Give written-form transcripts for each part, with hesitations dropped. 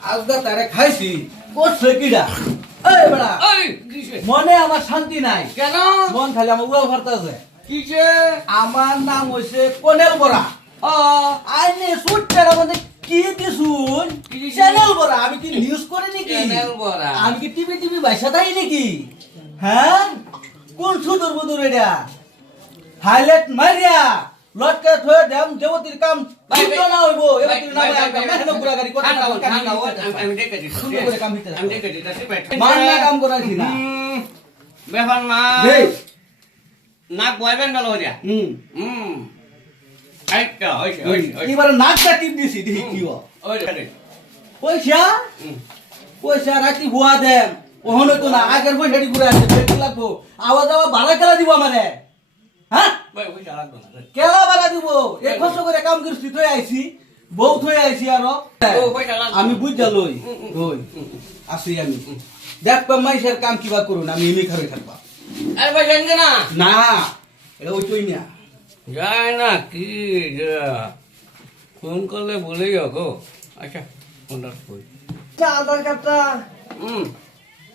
আজগা তারে খাইছি করছে কিডা এই বড়া এই কিসে মনে আমার শান্তি নাই কেন মন খালি আমার উড়াল ফারতাছে কিসে আমার নাম হইছে কনেল বড়া আইনে সুটটার মধ্যে কি দিছুন চ্যানেল বড়া আমি কি নিউজ করি নাকি চ্যানেল বড়া। আমি কি টিভি বাইসা তাই নাকি হ্যাঁ কোন সুদূর বুদুর এটা হাইলাইট মারিয়া লটকা থয়ে দেম দেবতির কাম কিন্তু না হইবো এবতির নামে আইবা মেহনত পুরা গাড়ি কথা না কাম না আমি দেখে দিছি সুন্দর করে কাম দিতে আমি দেখে দিতেছি মান না কাম করাছি না ব্যাপার না দেই নাক বয়বেন গেল হইয়া আইটা ওই এবারে নাকটা টিপ দিছি দেখি কি হয় ওই পয়সা পয়সা রাখি ভুয়া দেন ওহনো তো না আগের পয়সাটি ঘুরে আসছে বেশি লাগবো আওয়াজ ভাড়া খেলা দিব আমারে হ্যাঁ ওই চালাক না কেলা ভাড়া দিব এক বছর করে কাম করছি তুই আইছি বউ থই আইছি আরো আমি বুঝা লই ওই আসি আমি দেখবা মাইসের কাম কিবা করুন আমি এমনি খাবে থাকবা আরে ভাই জানগে না না এটা ওই তুই না যায় না কি ফোন করলে বলেই গো আচ্ছা ফোনটা কই আধার কার্ডটা হুম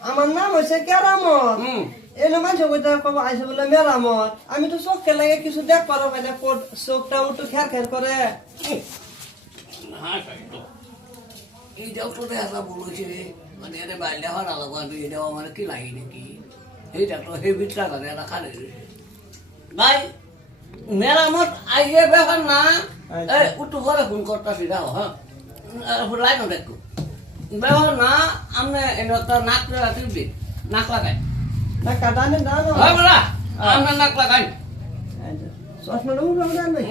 আমার নাম হয়েছে কেরামত হুম এনে মানুষ কইতে কব আইছে বলে মেরামত আমি তো চোখে লাগে কিছু দেখ পারো না চোখটা উঠু খের খের করে না তাই তো এইটাও তো দেখা বলেছে মানে এটা বাইরে হওয়ার আলাদা এটাও আমার কি লাগে নাকি এইটা তো হেবিটটা লাগে রাখা ভাই মেরামত আইয়ে ব্যাপার না এই উঠু করে ফোন করতেছি দাও হ্যাঁ লাইন দেখো ব্যাপার না আমরা এটা নাক টিপি নাক লাগাই টাকা দানে দানো হয় বলা আমরা নাক লাগাই চশমাটা উঠে উঠে আনবে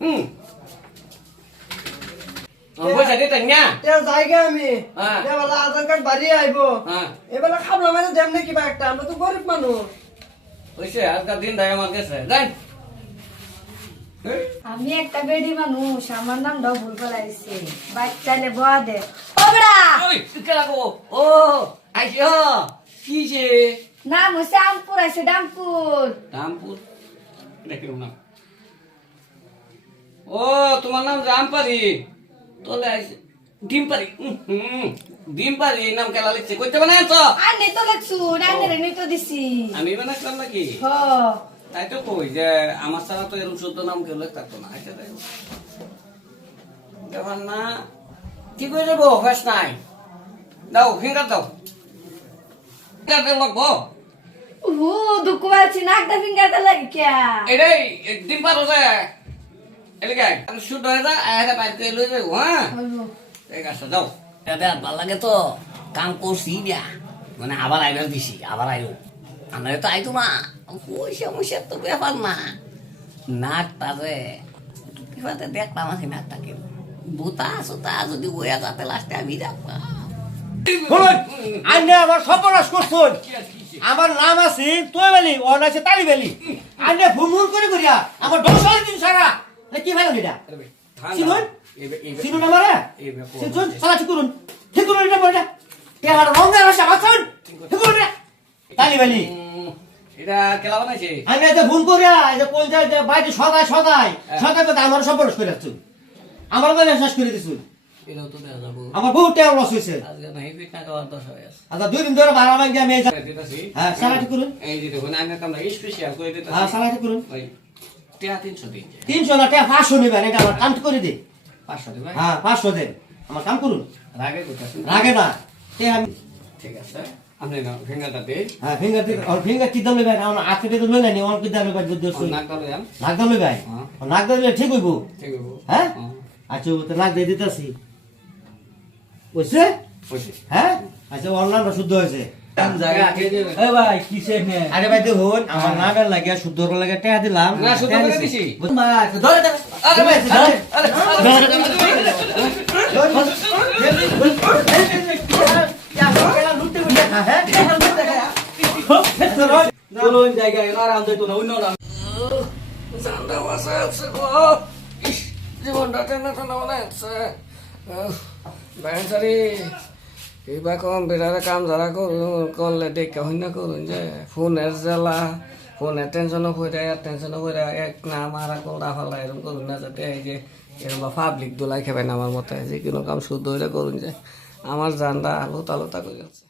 হুম পয়সা দিতে না জায়গা আমি হ্যাঁ। এবেলা আধার কার্ড বাড়ি আইবো হ্যাঁ এবেলা খাবো মানে দেম না কিবা একটা আমরা তো গরিব মানুষ হয়েছে আজকাল দিন দেয় আমার কাছে যাই আমি একটা বেডি মানুষ আমার নামটাও ভুল করাইছে বাচ্চালে বয়া দে ও বড়া ওই কে লাগো ও আইছো কিছে নাম হচ্ছে আমপুর আছে ডামপুর রামপুর দেখিও না ও তোমার নাম রামপারি তোলে আইছে ডিমপারি ডিমপারি নাম কেলা লিখছে কইতে বানাইছো আনে তো লেখছু আনে রে তো দিছি আমি বানাইছিলাম নাকি হ তাই তো কই যে আমার ছাড়া তো এরকম শুদ্ধ নাম কেউ লেখ থাকতো না আচ্ছা তাই ব্যাপার না কি করে যাবো ফার্স্ট নাই দাও ফিঙ্গার দাও ফিঙ্গার লাগবো হু দুকু আছি নাকটা ফিঙ্গারটা লাগি কিয়া এটাই ডিম পারো যে এলিকে আমি শুদ্ধ হয়ে যা আয়াটা বাইর করে লই যাবো হ্যাঁ ঠিক আছে যাও এটা ভালো লাগে তো কাম করছি দিয়া মানে আবার আইবার দিছি আবার আইও আমরা তো আইতো না পয়সা ময়সা তো ব্যাপার না নাকটা যে কিভাবে দেখলাম আছে নাকটাকে বুতা সুতা যদি বইয়া যাতে লাস্টে আমি দেখলাম শুনুন আন্নে আমার সর্বনাশ করছুন আমার নাম আছে তুই বেলি ওর আছে তালি বেলি আন্নে ভুল করে করিয়া আমার 10 দিন সারা কি ভালো এটা শুনুন শুনুন আমারে শুনুন সারা ঠিক করুন এটা বলটা কে আমার রঙের ভাষা বাঁচুন ঠিক করুন তালি বেলি এটা কেলা বানাইছে আমি এত ভুল করিয়া এই যে কোন যায় বাইরে সদাই তো আমার সর্বনাশ করে রাখছুন আমার মানে শেষ করে দিছুন এটাও তো দেখা যাবো আমার বহুত টাকা লস হয়েছে আজকে না হেভিট না খাওয়ার দশ হয়ে আছে আচ্ছা 2 দিন ধরে ভাড়া ভাঙি আমি দিতেছি হ্যাঁ সারা ঠিক করুন এই যে দেখুন আমি কামটা স্পেশাল করে দিতেছি হ্যাঁ সারা ঠিক করুন ওই টিয়া 300 দিন 300 না টাকা 500 নেবেন এটা আমার কাম করে দে 500 দিন হ্যাঁ 500 দেন আমার কাম করুন রাগে করতেছি রাগে না তে আমি ঠিক আছে আপনি না ফিঙ্গারটা দে হ্যাঁ ফিঙ্গার কি দলে ভাই আমার হাতে তো লই না অন কি দালে ভাই বুদ্ধ সই নাক দাও যান নাক দলে ভাই নাক দলে ঠিক হইবো ঠিক আছে হ্যাঁ আচ্ছা তো নাক দিয়ে দিতাছি বুঝছে বুঝছি হ্যাঁ আচ্ছা অনলাইন শুদ্ধ হয়েছে এ ভাই কিসে নে আরে ভাই দেখুন আমার নামের লাগে শুদ্ধ করে লাগে টাকা দিলাম না শুদ্ধ করে দিছি ধরে দেবে চলুন জায়গায় আরাম দিত না অন্য না জানটা বাসা আছে গো জীবনটা টেনে টেনে মনে হচ্ছে ব্যাংসারি এইবার কম বেড়ারে কাম যারা করলে দেখে হইনা করুন যে ফোনের জ্বালা ফোনে টেনশনও করে এক না মারা কোলটা ফালা এরকম করুন না যাতে এই যে এরকম পাবলিক দোলাই খেবেন আমার মতে যে কোনো কাম শুদ্ধ হইলে করুন যে আমার জানটা আলোতা করে আছে